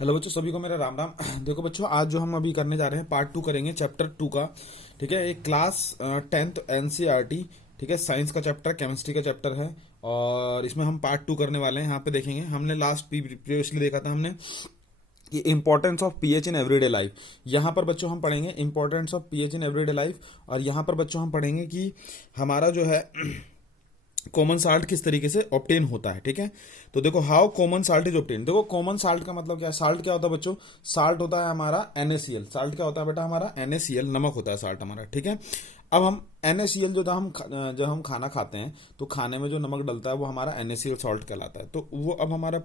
Hello बच्चों, सभी को मेरा राम राम। देखो बच्चों, आज जो हम अभी करने जा रहे हैं पार्ट 2 करेंगे चैप्टर 2 का। ठीक है, एक क्लास 10th एनसीईआरटी, ठीक है, साइंस का चैप्टर, केमिस्ट्री का चैप्टर है। और इसमें हम पार्ट 2 करने वाले हैं। यहाँ पे देखेंगे, हमने लास्ट प्रीवियसली देखा था हमने कि importance of pH in everyday life. यहाँ पर बच्चों हम पढ़ेंगे importance of pH in everyday life. और यहाँ पर बच्चों हम पढ़ेंगे कि हमारा जो है कॉमन साल्ट किस तरीके से ऑप्टेन होता है। ठीक है, तो देखो how common salt is obtain. देखो कॉमन साल्ट का मतलब क्या है? साल्ट क्या होता है बच्चों? साल्ट होता है हमारा NaCl। साल्ट क्या होता है बेटा? हमारा NaCl, नमक होता है साल्ट हमारा। ठीक है, अब हम NaCl जब हम खाना खाते हैं तो खाने में जो नमक डलता है वो हमारा NaCl सॉल्ट कहलाता है। तो वो अब हमारा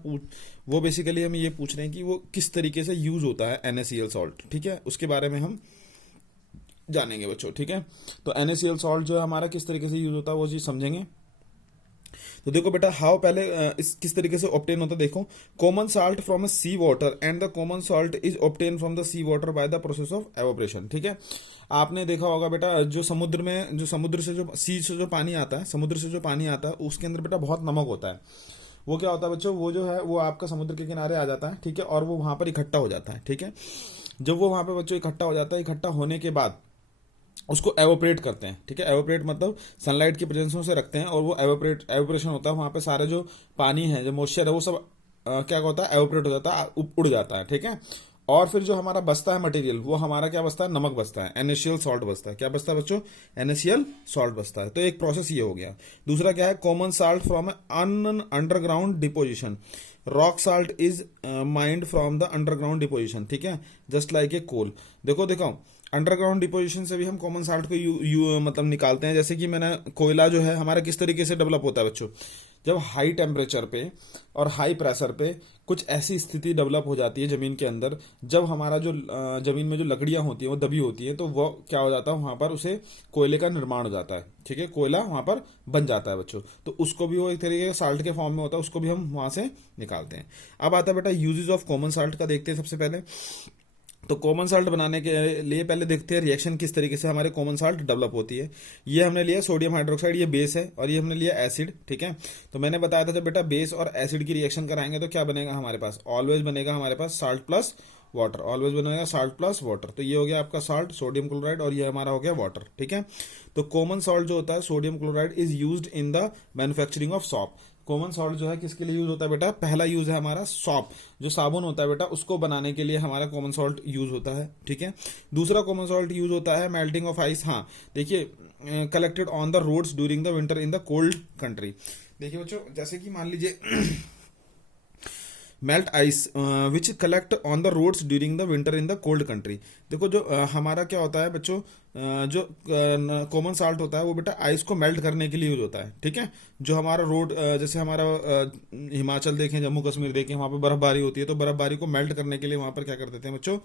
वो बेसिकली हम ये पूछ रहे हैं कि वो किस तरीके से यूज होता है NaCl सॉल्ट। ठीक है, उसके बारे में हम जानेंगे बच्चों। ठीक है, तो NaCl सॉल्ट जो है हमारा किस तरीके से यूज होता है वो चीज समझेंगे। तो देखो बेटा, हाउ पहले इस किस तरीके से ऑप्टेन होता है। देखो, common salt from a sea water and the common salt is obtain from the sea water by the process of evaporation. ठीक है, आपने देखा होगा बेटा, जो समुद्र से जो सी से जो पानी आता है, समुद्र से जो पानी आता है उसके अंदर बेटा बहुत नमक होता है। वो क्या होता है बच्चों? वो जो है वो आपका समुद्र के किनारे आ जाता है। ठीक है, और वो वहां पर इकट्ठा हो जाता है। ठीक है, जब वो वहां पे बच्चों इकट्ठा हो जाता है, इकट्ठा होने के बाद उसको एवोपरेट करते हैं। ठीक है, एवोपरेट मतलब सनलाइट की प्रेजेंस में उसे रखते हैं और वो एवोपरेशन होता है। वहां पे सारे जो पानी है, जो मॉइस्चर है, वो सब क्या होता है? एवोपरेट हो जाता है, उड़ जाता है। ठीक है, और फिर जो हमारा बचता है मटेरियल, वो हमारा क्या बचता है? नमक बचता है, NaCl सॉल्ट बचता है। क्या बचता है बच्चों? NaCl सॉल्ट बचता है। तो एक प्रोसेस ये हो गया। दूसरा क्या है? Common salt from an underground deposition. Rock salt is mined from the underground deposition. ठीक है, जस्ट लाइक ए कोल। देखो देखो, अंडरग्राउंड डिपोजिशन से भी हम कॉमन साल्ट को मतलब निकालते हैं। जैसे कि मैंने कोयला जो है हमारा किस तरीके से डेवलप होता है बच्चों? जब हाई टेम्परेचर पे और हाई प्रेशर पे कुछ ऐसी स्थिति डेवलप हो जाती है जमीन के अंदर, जब हमारा जो जमीन में जो लकड़ियां होती हैं वो दबी होती हैं, तो वो क्या हो जाता है? वहां पर उसे कोयले का निर्माण हो जाता है। ठीक है, कोयला वहां पर बन जाता है बच्चों। तो उसको भी वो एक तरीके के साल्ट के फॉर्म में होता है, उसको भी हम वहां से निकालते हैं। अब आता है बेटा यूजेस ऑफ कॉमन साल्ट का। देखते हैं सबसे पहले तो कॉमन साल्ट बनाने के लिए पहले देखते हैं रिएक्शन किस तरीके से हमारे कॉमन साल्ट डेवलप होती है। ये हमने लिया सोडियम हाइड्रोक्साइड, ये बेस है, और ये हमने लिया एसिड। ठीक है, तो मैंने बताया था जब बेटा बेस और एसिड की रिएक्शन कराएंगे तो क्या बनेगा हमारे पास? ऑलवेज बनेगा हमारे पास साल्ट प्लस वाटर। ऑलवेज बनेगा साल्ट प्लस वाटर। तो ये हो गया आपका साल्ट, सोडियम क्लोराइड, और ये हमारा हो गया वाटर। ठीक है, तो कॉमन सॉल्ट जो होता है sodium chloride is used in the manufacturing of shop. Common salt जो है किसके लिए यूज होता है बेटा? पहला यूज है हमारा सॉप, जो साबुन होता है बेटा, उसको बनाने के लिए हमारा कॉमन सॉल्ट यूज होता है। ठीक है, दूसरा कॉमन सॉल्ट यूज होता है मेल्टिंग ऑफ आइस। हाँ देखिए, collected on the roads during the winter in the cold country. देखिए बच्चों, जैसे कि मान लीजिए melt ice which collect on the roads during the winter in the cold country. देखो जो हमारा क्या होता है बच्चों, जो कॉमन साल्ट होता है वो बेटा आइस को मेल्ट करने के लिए यूज होता है। ठीक है, जो हमारा रोड जैसे हमारा हिमाचल देखें, जम्मू कश्मीर देखें, वहां पे बर्फबारी होती है, तो बर्फबारी को मेल्ट करने के लिए वहां पर क्या कर देते हैं बच्चों?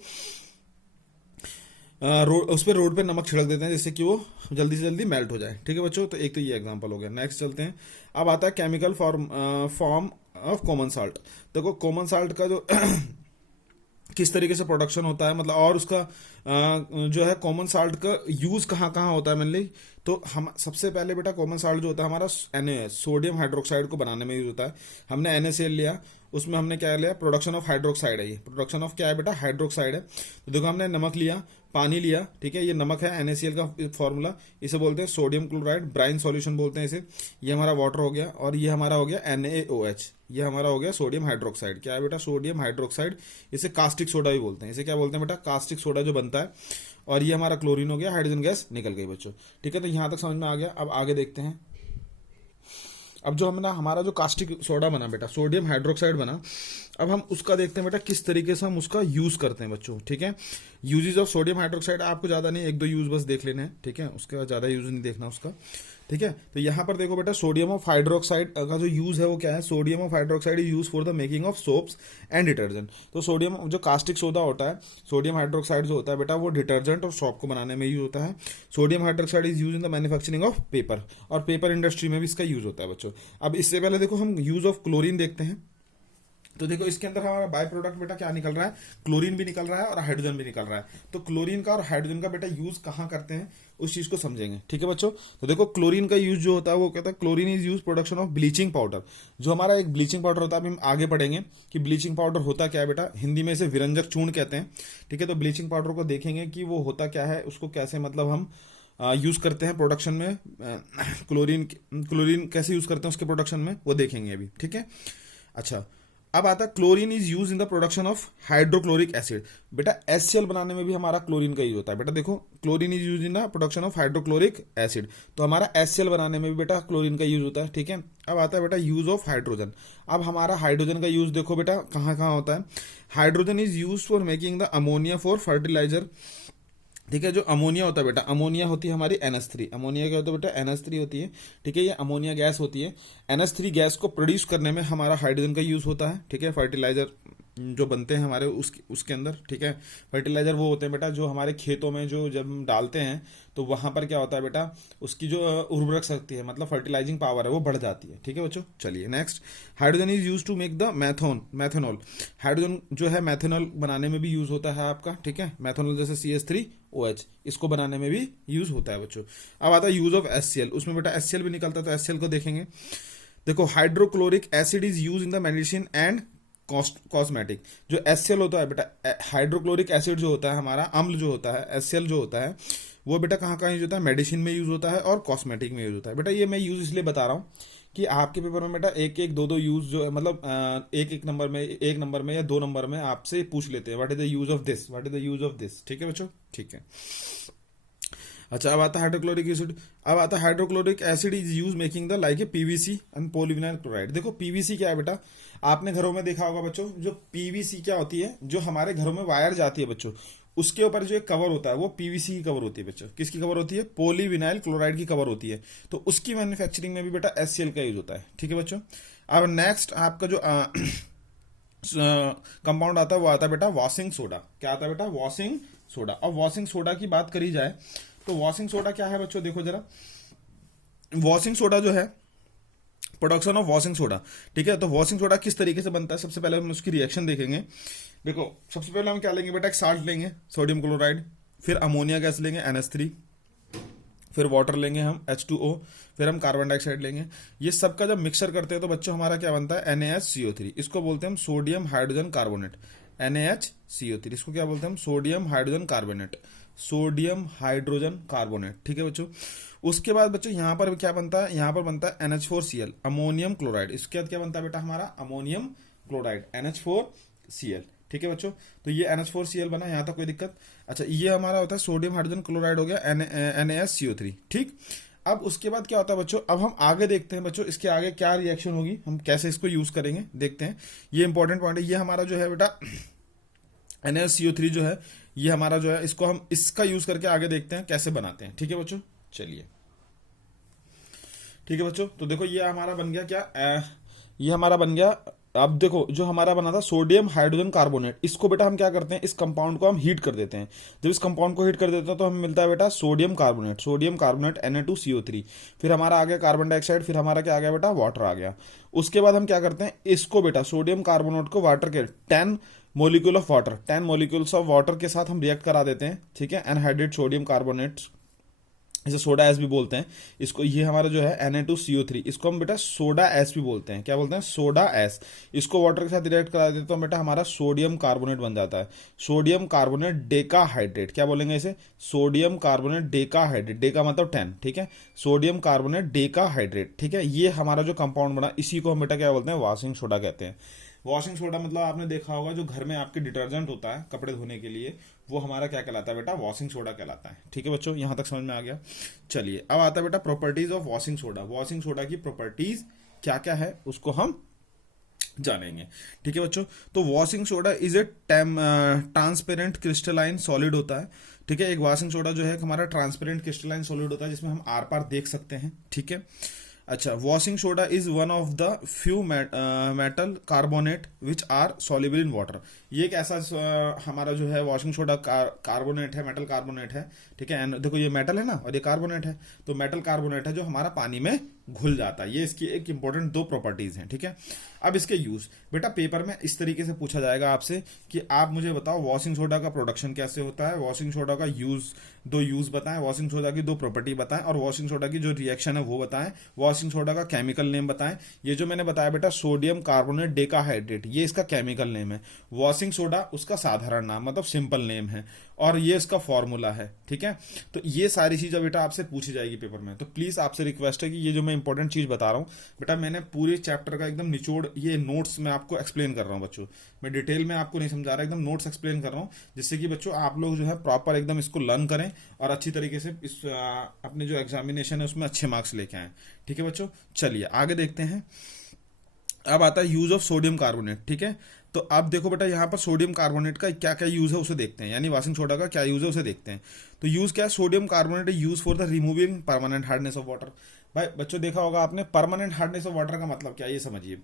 रोड, उस पर रोड पे नमक छिड़क देते हैं जिससे कि वो जल्दी से जल्दी मेल्ट हो जाए। ठीक है बच्चों, तो एक तो ये एग्जांपल हो गया। नेक्स्ट चलते हैं। अब आता है chemical form of common salt. देखो कॉमन साल्ट का जो किस तरीके से प्रोडक्शन होता है, मतलब, और उसका जो है कॉमन साल्ट का यूज कहाँ कहाँ होता है मेनली। तो हम सबसे पहले बेटा कॉमन साल्ट जो होता है हमारा सोडियम हाइड्रोक्साइड को बनाने में यूज होता है। हमने NaCl लिया, उसमें हमने क्या लिया? प्रोडक्शन ऑफ हाइड्रोक्साइड है। ये प्रोडक्शन ऑफ क्या है बेटा? हाइड्रोक्साइड है। तो देखो हमने नमक लिया, पानी लिया। ठीक है, ये नमक है, NaCl का फॉर्मूला, इसे बोलते हैं सोडियम क्लोराइड, ब्राइन सॉल्यूशन बोलते हैं इसे। ये हमारा वाटर हो गया, और ये हमारा हो गया NaOH, ये हमारा हो गया सोडियम हाइड्रोक्साइड। क्या है बेटा? Sodium hydroxide. इसे कास्टिक सोडा भी बोलते हैं। इसे क्या बोलते हैं बेटा? कास्टिक सोडा जो बनता है। और ये हमारा क्लोरीन हो गया, हाइड्रोजन गैस निकल गई बच्चों। ठीक है, तो यहां तक समझ में आ गया। अब आगे देखते हैं। अब जो हमारा जो कास्टिक सोडा बना बेटा, सोडियम हाइड्रोक्साइड बना, अब हम उसका देखते हैं बेटा किस तरीके से हम उसका यूज करते हैं बच्चों। ठीक है, यूजेस ऑफ सोडियम हाइड्रोक्साइड आपको ज्यादा नहीं, एक दो यूज बस देख लेने हैं। ठीक है, उसके बाद ज्यादा यूज नहीं देखना उसका। ठीक है, तो यहाँ पर देखो बेटा सोडियम ऑफ हाइड्रोक्साइड का जो यूज है वो क्या है? Sodium of hydroxide is use for the making of soaps and detergent. तो सोडियम जो कास्टिक सोडा होता है, सोडियम हाइड्रोक्साइड जो होता है बेटा, वो डिटर्जेंट और सोप को बनाने में यूज होता है। Sodium hydroxide is use in the manufacturing of paper, और पेपर इंडस्ट्री में भी इसका यूज होता है बच्चों। अब इससे पहले देखो हम यूज ऑफ क्लोरीन देखते हैं। तो देखो इसके अंदर हमारा बाय प्रोडक्ट बेटा क्या निकल रहा है, क्लोरीन भी निकल रहा है और हाइड्रोजन भी निकल रहा है। तो क्लोरीन का और हाइड्रोजन का बेटा यूज कहाँ करते हैं उस चीज को समझेंगे, ठीक है बच्चों। तो देखो क्लोरीन का यूज जो होता है वो कहता है chlorine is use production of bleaching powder. जो हमारा एक ब्लीचिंग पाउडर होता है, अभी हम आगे पढ़ेंगे कि ब्लीचिंग पाउडर होता क्या है बेटा, हिंदी में इसे विरंजक चूर्ण कहते हैं, ठीक है। तो ब्लीचिंग पाउडर को देखेंगे कि वो होता क्या है, उसको कैसे मतलब हम यूज करते हैं प्रोडक्शन में, क्लोरीन क्लोरीन कैसे यूज करते हैं उसके प्रोडक्शन में, वो देखेंगे अभी, ठीक है। अच्छा, अब आता है chlorine is use in the production of hydrochloric acid. बेटा HCl बनाने में भी हमारा क्लोरीन का यूज होता है। बेटा देखो chlorine is use in the production of hydrochloric acid, तो हमारा HCl बनाने में भी बेटा क्लोरीन का यूज होता है, ठीक है। अब आता है बेटा यूज ऑफ हाइड्रोजन। अब हमारा हाइड्रोजन का यूज देखो बेटा कहाँ कहाँ होता है। Hydrogen is use for making the ammonia for fertilizer, ठीक है। जो अमोनिया होता है बेटा, अमोनिया होती है हमारी NH3, अमोनिया क्या होता है बेटा NH3 होती है, ठीक है। ये अमोनिया गैस होती है। NH3 गैस को प्रोड्यूस करने में हमारा हाइड्रोजन का यूज होता है, ठीक है। फर्टिलाइजर जो बनते हैं हमारे उसके अंदर, ठीक है। फर्टिलाइजर वो होते हैं बेटा जो हमारे खेतों में जो जब हम डालते हैं तो वहां पर क्या होता है बेटा, उसकी जो उर्वरक शक्ति है मतलब फर्टिलाइजिंग पावर है वो बढ़ जाती है, ठीक है बच्चों। चलिए next, hydrogen is use to make the methanol. Hydrogen जो है मैथनॉल बनाने में भी यूज होता है आपका, ठीक है। मैथनॉल जैसे CH3OH इसको बनाने में भी यूज होता है बच्चों। अब आता है यूज ऑफ HCl, उसमें बेटा HCl भी निकलता है, तो HCl को देखेंगे। देखो hydrochloric acid is use in the medicine and cosmetic. जो HCl होता है बेटा, हाइड्रोक्लोरिक एसिड जो होता है हमारा अम्ल जो होता है, HCl जो होता है वो बेटा कहाँ कहाँ यूज होता है, मेडिसिन में यूज होता है और कॉस्मेटिक में यूज होता है। बेटा ये मैं यूज इसलिए बता रहा हूँ कि आपके पेपर में बेटा एक एक दो दो यूज जो है मतलब एक नंबर में या 2 नंबर में आपसे पूछ लेते हैं what is the use of this, what is the use of this, ठीक है बच्चों, ठीक है। अच्छा, अब आता है हाइड्रोक्लोरिक एसिड। अब आता है hydrochloric acid is use making the like a PVC and polyvinyl chloride. देखो PVC क्या है बेटा, आपने घरों में देखा होगा बच्चों, जो PVC क्या होती है, जो हमारे घरों में वायर जाती है बच्चों, उसके ऊपर जो एक कवर होता है वो PVC की कवर होती है बच्चों। किसकी कवर होती है, पॉलीविनाइल क्लोराइड की कवर होती है। तो उसकी मैन्युफैक्चरिंग में भी बेटा HCl का यूज होता है, ठीक है बच्चों। अब नेक्स्ट आपका जो कंपाउंड आता है वो आता है बेटा वॉशिंग सोडा। क्या आता है बेटा, वॉशिंग सोडा। अब वॉशिंग सोडा की बात करी जाए तो वॉशिंग सोडा क्या है बच्चों, देखो जरा, वॉशिंग सोडा जो है प्रोडक्शन ऑफ वॉशिंग सोडा, ठीक है। तो वॉशिंग सोडा किस तरीके से बनता है, सबसे पहले हम उसकी रिएक्शन देखेंगे। देखो सबसे पहले हम क्या लेंगे बेटा, एक साल्ट लेंगे सोडियम क्लोराइड, फिर अमोनिया गैस लेंगे NH3, फिर वाटर लेंगे हम H2O, फिर हम कार्बन डाइऑक्साइड लेंगे। ये सबका जब मिक्सर करते हैं तो बच्चों हमारा क्या बनता है, NaHCO3। इसको बोलते हैं हम सोडियम हाइड्रोजन कार्बोनेट, NaHCO3 इसको क्या बोलते हैं हम, sodium hydrogen carbonate, sodium hydrogen carbonate, ठीक है बच्चों। उसके बाद बच्चों यहाँ पर क्या बनता है, यहाँ पर बनता है NH4Cl, अमोनियम क्लोराइड। इसके बाद क्या बनता है बेटा हमारा, अमोनियम क्लोराइड NH4Cl, ठीक है बच्चों। तो ये NH4Cl बना, यहाँ तक कोई दिक्कत। अच्छा, ये हमारा होता है सोडियम हाइड्रोजन क्लोराइड हो गया NaSCO3, ठीक। अब उसके बाद क्या होता है बच्चों, अब हम आगे देखते हैं बच्चों इसके आगे क्या रिएक्शन होगी, हम कैसे इसको यूज करेंगे देखते हैं। ये इंपॉर्टेंट पॉइंट है। ये हमारा जो है बेटा NaCO3 जो है, ये हमारा जो है इसको हम इसका यूज करके आगे देखते हैं कैसे बनाते हैं, ठीक है बच्चों। चलिए ठीक है बच्चों, तो देखो ये हमारा बन गया क्या, ये हमारा बन गया। अब देखो जो हमारा बना था सोडियम हाइड्रोजन कार्बोनेट, इसको बेटा हम क्या करते हैं, इस कंपाउंड को हम हीट कर देते हैं। जब इस कंपाउंड को हीट कर देते हैं तो हमें मिलता है बेटा सोडियम कार्बोनेट Na2CO3। फिर हमारा आ गया कार्बन डाइऑक्साइड, फिर हमारा क्या आ गया बेटा, वाटर आ गया। उसके बाद हम क्या करते हैं, इसको बेटा सोडियम कार्बोनेट को वाटर के 10 molecule of water, 10 molecules of water के साथ हम रिएक्ट करा देते हैं, ठीक है। एनहाइड्रेट सोडियम कार्बोनेट, इसे सोडा एस भी बोलते हैं इसको। ये हमारा जो है Na2CO3, इसको हम बेटा सोडा एस भी बोलते हैं। क्या बोलते हैं, सोडा एस। इसको वाटर के साथ रिएक्ट करा देते तो बेटा हमारा सोडियम कार्बोनेट बन जाता है, सोडियम कार्बोनेट डेकाहाइड्रेट। क्या बोलेंगे इसे, सोडियम कार्बोनेट डेकाहाइड्रेट, डेका मतलब 10, ठीक है। सोडियम कार्बोनेट डेकाहाइड्रेट, ठीक है। ये हमारा जो कंपाउंड बना इसी को हम बेटा क्या बोलते हैं, वॉशिंग सोडा कहते हैं। वॉशिंग सोडा मतलब आपने देखा होगा जो घर में आपके डिटर्जेंट होता है कपड़े धोने के लिए, वो हमारा क्या कहलाता है बेटा, वॉशिंग सोडा कहलाता है, ठीक है बच्चों। यहां तक समझ में आ गया। चलिए अब आता है बेटा properties of washing soda. Washing soda की प्रॉपर्टीज क्या क्या है उसको हम जानेंगे, ठीक है बच्चों। तो washing soda is a transparent crystalline solid होता है, ठीक है। एक वॉशिंग सोडा जो है हमारा ट्रांसपेरेंट क्रिस्टलाइन सॉलिड होता है जिसमें हम आर पार देख सकते हैं, ठीक है। अच्छा, washing soda is one of the few metal carbonate which are soluble in water. ये एक ऐसा हमारा जो है वॉशिंग सोडा कार्बोनेट है, मेटल कार्बोनेट है, ठीक है। देखो ये मेटल है ना और ये कार्बोनेट है, तो मेटल कार्बोनेट है जो हमारा पानी में घुल जाता है। ये इसकी एक इंपॉर्टेंट दो प्रॉपर्टीज हैं, ठीक है। अब इसके यूज, बेटा पेपर में इस तरीके से पूछा जाएगा आपसे कि आप मुझे बताओ वॉशिंग सोडा का प्रोडक्शन कैसे होता है, वॉशिंग सोडा का यूज, दो यूज बताएं, वॉशिंग सोडा की दो प्रॉपर्टी बताएं, और वॉशिंग सोडा की जो रिएक्शन है वो बताएं, वॉशिंग सोडा का केमिकल नेम बताएं। ये जो मैंने बताया बेटा सोडियम कार्बोनेट डेकाहाइड्रेट, ये इसका केमिकल नेम है। वॉशिंग सोडा उसका साधारण नाम मतलब सिंपल नेम है, और ये इसका फॉर्मूला है, ठीक है। तो ये सारी चीजें बेटा आपसे पूछी जाएगी पेपर में। तो प्लीज आपसे रिक्वेस्ट है कि ये जो मैं इंपॉर्टेंट चीज बता रहा हूँ बेटा, मैंने पूरे चैप्टर का एकदम निचोड़, ये नोट्स में आपको एक्सप्लेन कर रहा हूँ बच्चों, मैं डिटेल में आपको नहीं समझा रहा, एकदम नोट्स एक्सप्लेन कर रहा हूँ, जिससे कि बच्चों आप लोग जो है प्रॉपर एकदम इसको लर्न करें और अच्छी तरीके से इस अपने जो एग्जामिनेशन है उसमें अच्छे मार्क्स लेके आए, ठीक है बच्चों। चलिए आगे देखते हैं। अब आता है यूज ऑफ सोडियम कार्बोनेट, ठीक है। तो अब देखो बेटा यहाँ पर सोडियम कार्बोनेट का क्या क्या यूज है उसे देखते हैं, यानी वॉशिंग सोडा का क्या यूज है उसे देखते हैं। तो यूज क्या है, sodium carbonate use for the removing permanent hardness of water. भाई बच्चों देखा होगा आपने, परमानेंट हार्डनेस ऑफ वाटर का मतलब क्या है ये समझिए।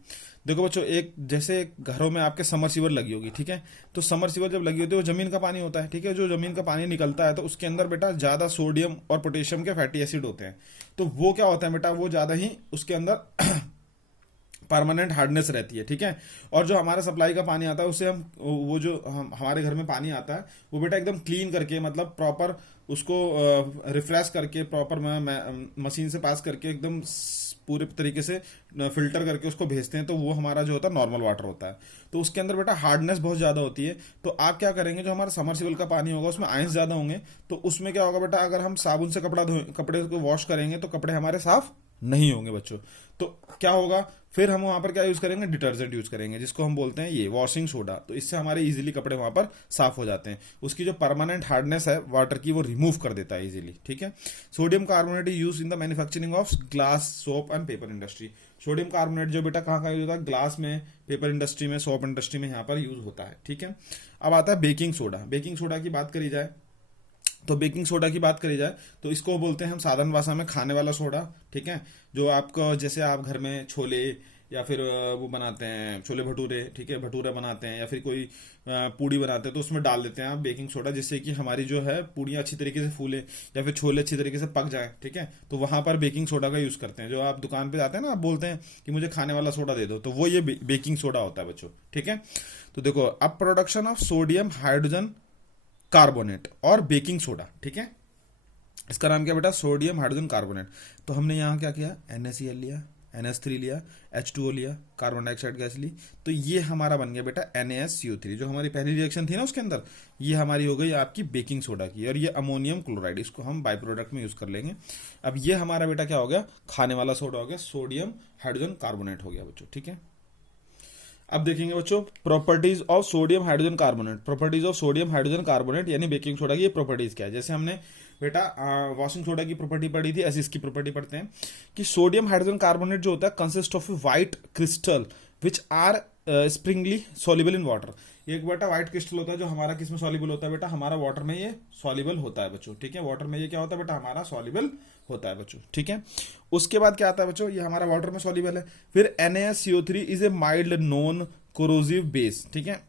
देखो बच्चों, एक जैसे घरों में आपके समरसीवर लगी होगी, ठीक है। तो समरसीवर जब लगी होती है वो जमीन का पानी होता है, ठीक है। जो जमीन का पानी निकलता है तो उसके अंदर बेटा ज्यादा सोडियम और पोटेशियम के फैटी एसिड होते हैं। तो वो क्या होता है बेटा, वो ज्यादा ही उसके अंदर परमानेंट हार्डनेस रहती है, ठीक है। और जो हमारा सप्लाई का पानी आता है उससे हम वो जो हमारे घर में पानी आता है वो बेटा एकदम क्लीन करके, मतलब प्रॉपर उसको रिफ्रेश करके, प्रॉपर मशीन से पास करके एकदम पूरे तरीके से फिल्टर करके उसको भेजते हैं। तो वो हमारा जो होता है नॉर्मल वाटर होता है। तो उसके अंदर बेटा हार्डनेस बहुत ज्यादा होती है। तो आप क्या करेंगे, जो हमारा समरसिबल का पानी होगा उसमें आयंस ज्यादा होंगे, तो उसमें क्या होगा बेटा, अगर हम साबुन से कपड़े को वॉश करेंगे तो कपड़े हमारे साफ नहीं होंगे बच्चों। तो क्या होगा, फिर हम वहां पर क्या यूज करेंगे, डिटर्जेंट यूज करेंगे, जिसको हम बोलते हैं ये वॉशिंग सोडा। तो इससे हमारे इजीली कपड़े वहां पर साफ हो जाते हैं। उसकी जो परमानेंट हार्डनेस है वाटर की वो रिमूव कर देता है इजीली, ठीक है। Sodium carbonate use in the manufacturing of glass, soap and paper industry. Sodium carbonate जो बेटा कहाँ यूज होता है, ग्लास में, पेपर इंडस्ट्री में, सोप इंडस्ट्री में यहाँ पर यूज होता है, ठीक है। अब आता है बेकिंग सोडा। बेकिंग सोडा की बात करी जाए तो बेकिंग सोडा की बात करी जाए तो इसको बोलते हैं हम साधारण भाषा में खाने वाला सोडा, ठीक है। जो आपको, जैसे आप घर में छोले या फिर वो बनाते हैं छोले भटूरे, ठीक है, भटूरे बनाते हैं या फिर कोई पूड़ी बनाते हैं तो उसमें डाल देते हैं आप बेकिंग सोडा, जिससे कि हमारी जो है पूड़ियाँ अच्छी तरीके से फूले या फिर छोले अच्छी तरीके से पक जाए, ठीक है। तो वहां पर बेकिंग सोडा का यूज करते हैं। जो आप दुकान पे जाते हैं ना, आप बोलते हैं कि मुझे खाने वाला सोडा दे दो, तो वो ये बेकिंग सोडा होता है बच्चों, ठीक है। तो देखो, अब production of sodium hydrogen carbonate और बेकिंग सोडा, ठीक है। इसका नाम क्या बेटा, सोडियम हाइड्रोजन कार्बोनेट। तो हमने यहाँ क्या किया, NaCl लिया, NH3 लिया, H2O लिया, कार्बन डाइऑक्साइड गैस ली, तो ये हमारा बन गया बेटा NaSCO3। जो हमारी पहली रिएक्शन थी ना उसके अंदर, ये हमारी हो गई आपकी बेकिंग सोडा की, और ये अमोनियम क्लोराइड, इसको हम बाई प्रोडक्ट में यूज कर लेंगे। अब ये हमारा बेटा क्या हो गया, खाने वाला सोडा हो गया, सोडियम हाइड्रोजन कार्बोनेट हो गया बच्चों, ठीक है। अब देखेंगे बच्चों properties of sodium hydrogen carbonate. Properties of sodium hydrogen carbonate यानी बेकिंग सोडा की ये प्रॉपर्टीज क्या है। जैसे हमने बेटा वॉशिंग सोडा की प्रॉपर्टी पढ़ी थी, ऐसी इसकी प्रॉपर्टी पढ़ते हैं कि सोडियम हाइड्रोजन कार्बोनेट जो होता है consist of white crystal which are sparingly soluble in water. एक बेटा व्हाइट क्रिस्टल होता है जो हमारा किसमें सॉल्युबल होता है बेटा, हमारा वाटर में ये सॉल्युबल होता है बच्चों, ठीक है। वाटर में ये क्या होता है बेटा, हमारा सॉल्युबल होता है बच्चों, ठीक है। उसके बाद क्या आता है बच्चों, ये हमारा वाटर में सॉल्युबल है। फिर NaCO3 is a mild non corrosive base, ठीक है।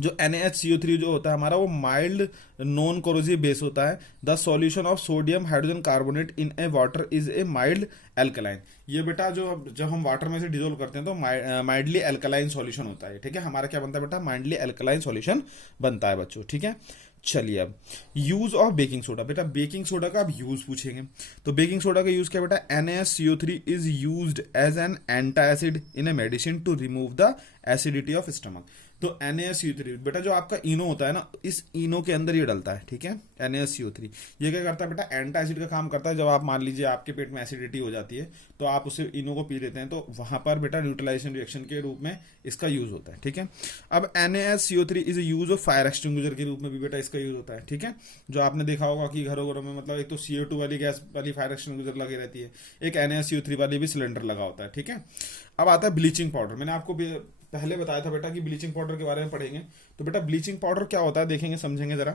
जो NaCO3 जो होता है हमारा, वो माइल्ड नॉन कोरोसिव बेस होता है। The solution of sodium hydrogen carbonate in A water is a mild alkaline. ये बेटा जो जब हम वाटर में से डिजोल्व करते हैं तो माइल्डली एल्कलाइन सॉल्यूशन होता है, ठीक है। हमारा क्या बनता है बेटा, माइल्डली एल्कलाइन सॉल्यूशन बनता है बच्चों, ठीक है। चलिए अब यूज ऑफ बेकिंग सोडा। बेटा बेकिंग सोडा का अब यूज पूछेंगे, तो बेकिंग सोडा का यूज क्या बेटा, NaCO3 is used as an antacid in a medicine to remove the acidity of stomach. तो NaCO3 बेटा जो आपका इनो होता है ना, इस इनो के अंदर ये डलता है, ठीक है। NaCO3 ये क्या करता है बेटा, एंटासिड का काम करता है। जब आप मान लीजिए आपके पेट में एसिडिटी हो जाती है तो आप उसे इनो को पी लेते हैं, तो वहां पर बेटा न्यूट्रलाइजेशन रिएक्शन के रूप में इसका यूज होता है, ठीक है। अब NaCO3 is use of fire extinguisher के रूप में भी बेटा इसका यूज होता है, ठीक है। जो आपने देखा होगा कि घरों घरों में मतलब एक तो CO2 वाली गैस वाली फायर एक्सटिंग्विशर लगी रहती है, एक NaCO3 वाली भी सिलेंडर लगा होता है, ठीक है। अब आता है ब्लीचिंग पाउडर। मैंने आपको पहले बताया था बेटा कि ब्लीचिंग पाउडर के बारे में पढ़ेंगे। तो बेटा ब्लीचिंग पाउडर क्या होता है देखेंगे, समझेंगे जरा।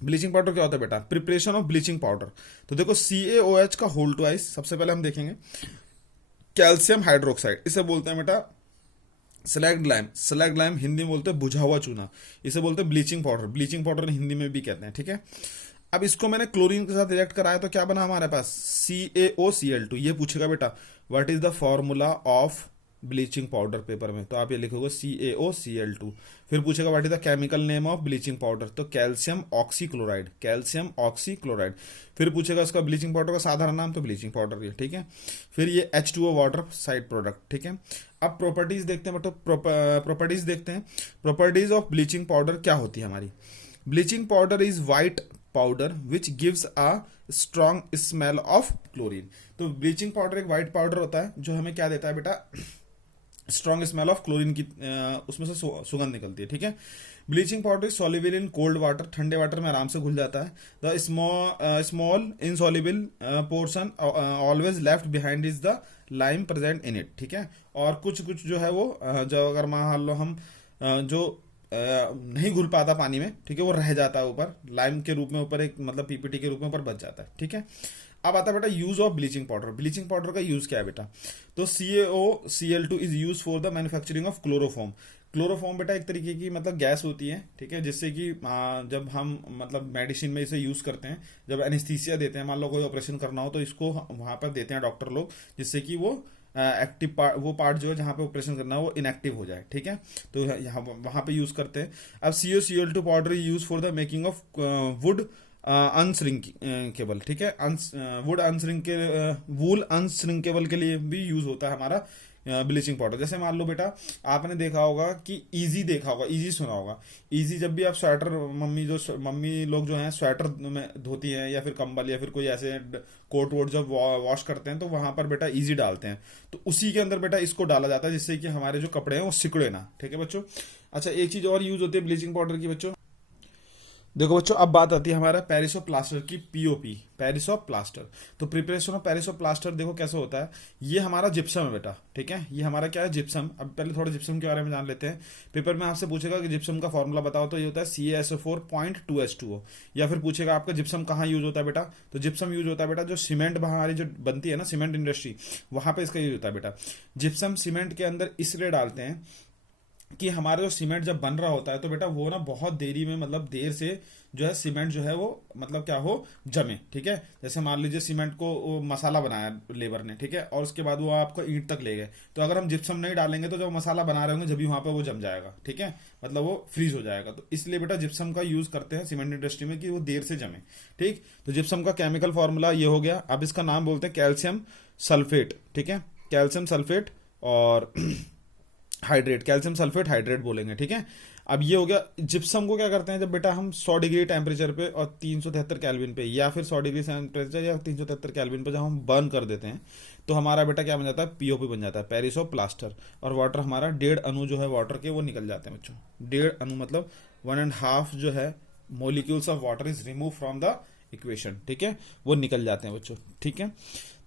ब्लीचिंग पाउडर क्या होता है बेटा, प्रिपरेशन ऑफ ब्लीचिंग पाउडर। तो देखो CaOH का होल ट्वाइस, सबसे पहले हम देखेंगे कैल्शियम हाइड्रोक्साइड, इसे बोलते हैं बेटा slagged lime. Slagged lime Hindi में बोलते हैं बुझा हुआ चूना, इसे बोलते हैं bleaching powder. Bleaching powder Hindi में भी कहते हैं, ठीक है। अब इसको मैंने क्लोरीन के साथ रिएक्ट कराया तो क्या बना हमारे पास, CaOCl2। ये पूछेगा बेटा what is the formula of bleaching powder paper में, तो आप ये लिखोगे CaOCl2। फिर पूछेगा what is the chemical name of bleaching powder, तो कैल्शियम ऑक्सीक्लोराइड, कैल्शियम ऑक्सीक्लोराइड। फिर पूछेगा उसका ब्लीचिंग पाउडर का साधारण नाम, तो ब्लीचिंग पाउडर ये, ठीक है। फिर ये H2O वाटर साइड प्रोडक्ट, ठीक है। अब प्रॉपर्टीज देखते हैं, मतलब प्रॉपर्टीज देखते हैं। प्रॉपर्टीज ऑफ ब्लीचिंग पाउडर क्या होती है हमारी। Bleaching powder is white powder which gives a strong smell of chlorine. तो ब्लीचिंग पाउडर एक वाइट पाउडर होता है जो हमें क्या देता है बेटा, स्ट्रॉन्ग स्मेल ऑफ क्लोरीन की, उसमें से सुगंध निकलती है, ठीक है। Bleaching powder is soluble in cold water, ठंडे वाटर में आराम से घुल जाता है। The small insoluble portion always left behind is the lime present in it, ठीक है। और कुछ कुछ जो है वो जो अगर मान लो हम जो नहीं घुल पाता पानी में, ठीक है, वो रह जाता है ऊपर लाइम के रूप में, ऊपर एक मतलब पीपीटी के रूप में ऊपर बच जाता है, ठीक है। अब आता है बेटा use of bleaching powder. Bleaching powder का यूज क्या है बेटा, तो CaOCl2 is use for the manufacturing of chloroform. Chloroform बेटा एक तरीके की मतलब गैस होती है, ठीक है, जिससे कि जब हम मतलब मेडिसिन में इसे यूज करते हैं, जब एनेस्थीसिया देते हैं, मान लो कोई ऑपरेशन करना हो तो इसको वहां पर देते हैं डॉक्टर लोग, जिससे कि वो एक्टिव पार्ट, वो पार्ट जो है जहां पे ऑपरेशन करना है वो इनएक्टिव हो जाए, ठीक है। तो यहाँ वहां पे यूज करते हैं। अब CaOCl2 powder use for the making of wood unshrinkable, ठीक है, वुड अनश्रिंके वूल अनश्रिंकेबल के लिए भी यूज होता है हमारा ब्लीचिंग पाउडर। जैसे मान लो बेटा आपने देखा होगा कि इजी देखा होगा, इजी सुना होगा। इजी जब भी आप स्वेटर, मम्मी लोग जो हैं स्वेटर में धोती हैं या फिर कंबल या फिर कोई ऐसे कोट वोट जब वॉश करते हैं तो वहां पर बेटा इजी डालते हैं, तो उसी के अंदर बेटा इसको डाला जाता है जिससे कि हमारे जो कपड़े हैं वो सिकुड़े ना, ठीक है बच्चों। अच्छा एक चीज और यूज होती है ब्लीचिंग पाउडर की बच्चों, देखो बच्चों अब बात आती है हमारा पेरिस ऑफ प्लास्टर की, POP, पेरिस ऑफ प्लास्टर। तो preparation of Paris of plaster देखो कैसे होता है। ये हमारा जिप्सम है बेटा, ठीक है, ये हमारा क्या है, जिप्सम। अब पहले थोड़ा जिप्सम के बारे में जान लेते हैं। पेपर में आपसे पूछेगा कि जिप्सम का फॉर्मूला बताओ, तो ये होता है CaSO4.2H2O। या फिर पूछेगा आपका जिप्सम कहाँ यूज होता है बेटा, तो जिप्सम यूज होता है बेटा जो सीमेंट हमारी जो बनती है ना, सीमेंट इंडस्ट्री, वहां पे इसका यूज होता है बेटा। जिप्सम सीमेंट के अंदर इसलिए डालते हैं कि हमारा जो सीमेंट जब बन रहा होता है तो बेटा वो ना बहुत देरी में, मतलब देर से जो है सीमेंट जो है वो मतलब क्या हो, जमे, ठीक है। जैसे मान लीजिए सीमेंट को वो मसाला बनाया लेबर ने, ठीक है, और उसके बाद वो आपको ईंट तक ले गए, तो अगर हम जिप्सम नहीं डालेंगे तो जब मसाला बना रहे होंगे जब भी वहां पर वो जम जाएगा, ठीक है, मतलब वो फ्रीज हो जाएगा। तो इसलिए बेटा जिप्सम का यूज करते हैं सीमेंट इंडस्ट्री में कि वो देर से जमे, ठीक। तो जिप्सम का केमिकल फॉर्मूला ये हो गया। अब इसका नाम बोलते हैं कैल्शियम सल्फेट, ठीक है, कैल्शियम सल्फेट और हाइड्रेट, कैल्शियम सल्फेट हाइड्रेट बोलेंगे, ठीक है। अब ये हो गया। जिप्सम को क्या करते हैं, जब बेटा हम 100 डिग्री टेम्परेचर पे और 373 केल्विन पे या फिर 100 डिग्री टेम्परेचर या 373 केल्विन पे जब हम बर्न कर देते हैं तो हमारा बेटा क्या बन जाता है, POP बन जाता है, पेरिस ऑफ प्लास्टर। और वाटर हमारा 1.5 अणु जो है वाटर के वो निकल जाते हैं बच्चों। 1.5 अणु मतलब 1.5 जो है molecules of water is remove from the equation, ठीक है, वो निकल जाते हैं बच्चों, ठीक है।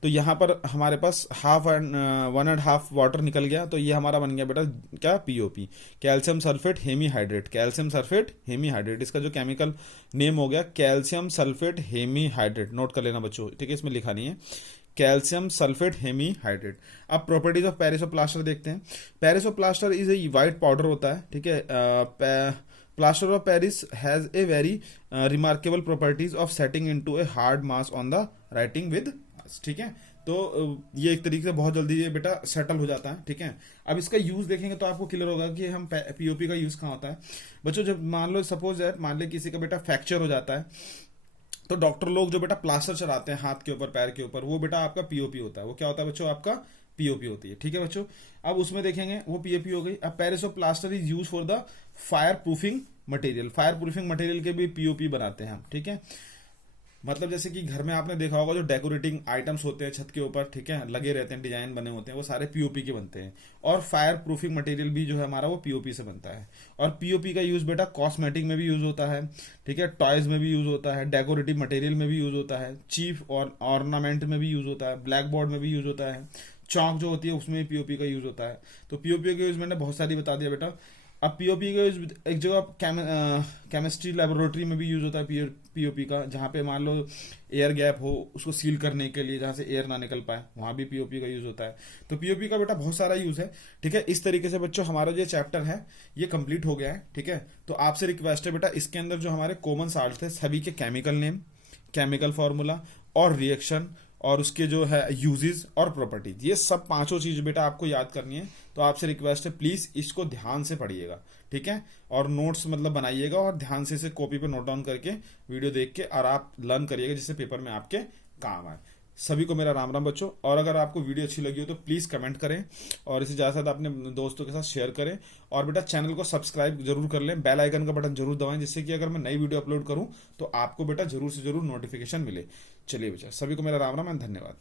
तो यहाँ पर हमारे पास 1.5 वाटर निकल गया, तो ये हमारा बन गया बेटा क्या, POP, calcium sulphate hemihydrate, calcium sulphate hemihydrate. इसका जो केमिकल नेम हो गया कैल्शियम सल्फेट हेमीहाइड्रेट, नोट कर लेना बच्चों, ठीक है, इसमें लिखा नहीं है, कैल्शियम सल्फेट हेमीहाइड्रेट। अब properties of Paris of plaster देखते हैं। Paris of plaster is a white powder होता है, ठीक है। Plaster of Paris has a very remarkable properties of setting into a hard mass on the writing with, ठीक है। तो ये एक तरीके से बहुत जल्दी ये बेटा सेटल हो जाता है, ठीक है। अब इसका यूज देखेंगे तो आपको क्लियर होगा कि हम POP का यूज कहाँ होता है बच्चों। जब मान लो सपोज है, मान ले किसी का बेटा फ्रैक्चर हो जाता है तो डॉक्टर लोग जो बेटा प्लास्टर चढ़ाते हैं हाथ के ऊपर, पैर के ऊपर, वो बेटा आपका POP होता है। वो क्या होता है बच्चों, आपका POP होती है, ठीक है बच्चों। अब उसमें देखेंगे वो POP हो गई। अब Paris of plaster is use for the fire proofing material, fire proofing material के भी POP बनाते हैं हम, ठीक है। मतलब जैसे कि घर में आपने देखा होगा जो डेकोरेटिंग आइटम्स होते हैं छत के ऊपर, ठीक है, लगे रहते हैं, डिजाइन बने होते हैं, वो सारे POP के बनते हैं। और फायर प्रूफिंग मटेरियल भी जो है हमारा वो POP से बनता है। और POP का यूज बेटा कॉस्मेटिक में भी यूज होता है, ठीक है, टॉयज में भी यूज होता है, डेकोरेटिव मटेरियल में भी यूज होता है, चीफ और ऑर्नामेंट में भी यूज होता है, ब्लैक बोर्ड में भी यूज होता है, चौक जो होती है उसमें POP का यूज होता है। तो POP का यूज मैंने बहुत सारी बता दिया बेटा। अब पीओपी का एक जगह केमिस्ट्री लेबोरेटरी में भी यूज होता है पीओपी का, जहाँ पे मान लो एयर गैप हो उसको सील करने के लिए, जहाँ से एयर ना निकल पाए, वहां भी पीओपी का यूज होता है। तो पीओपी का बेटा बहुत सारा यूज है। ठीक है, इस तरीके से बच्चों हमारा जो चैप्टर है ये कंप्लीट हो गया है। ठीक है, तो आपसे रिक्वेस्ट है बेटा, इसके अंदर जो हमारे कॉमन साल्ट थे सभी के केमिकल नेम, केमिकल फॉर्मूला और रिएक्शन और उसके जो है यूजेस और प्रॉपर्टीज, ये सब पांचों चीज बेटा आपको याद करनी है। तो आपसे रिक्वेस्ट है प्लीज इसको ध्यान से पढ़िएगा। ठीक है, और नोट्स मतलब बनाइएगा और ध्यान से इसे कॉपी पे नोट डाउन करके वीडियो देख के और आप लर्न करिएगा, जिससे पेपर में आपके काम आए। सभी को मेरा राम राम बच्चों, और अगर आपको वीडियो अच्छी लगी हो तो प्लीज कमेंट करें और इसे ज्यादा से ज्यादा अपने दोस्तों के साथ शेयर करें। और बेटा चैनल को सब्सक्राइब जरूर कर लें, बेल आइकन का बटन जरूर दबाएं, जिससे कि अगर मैं नई वीडियो अपलोड करूं तो आपको बेटा जरूर से जरूर नोटिफिकेशन मिले। चलिए बेटा, सभी को मेरा राम राम एंड धन्यवाद।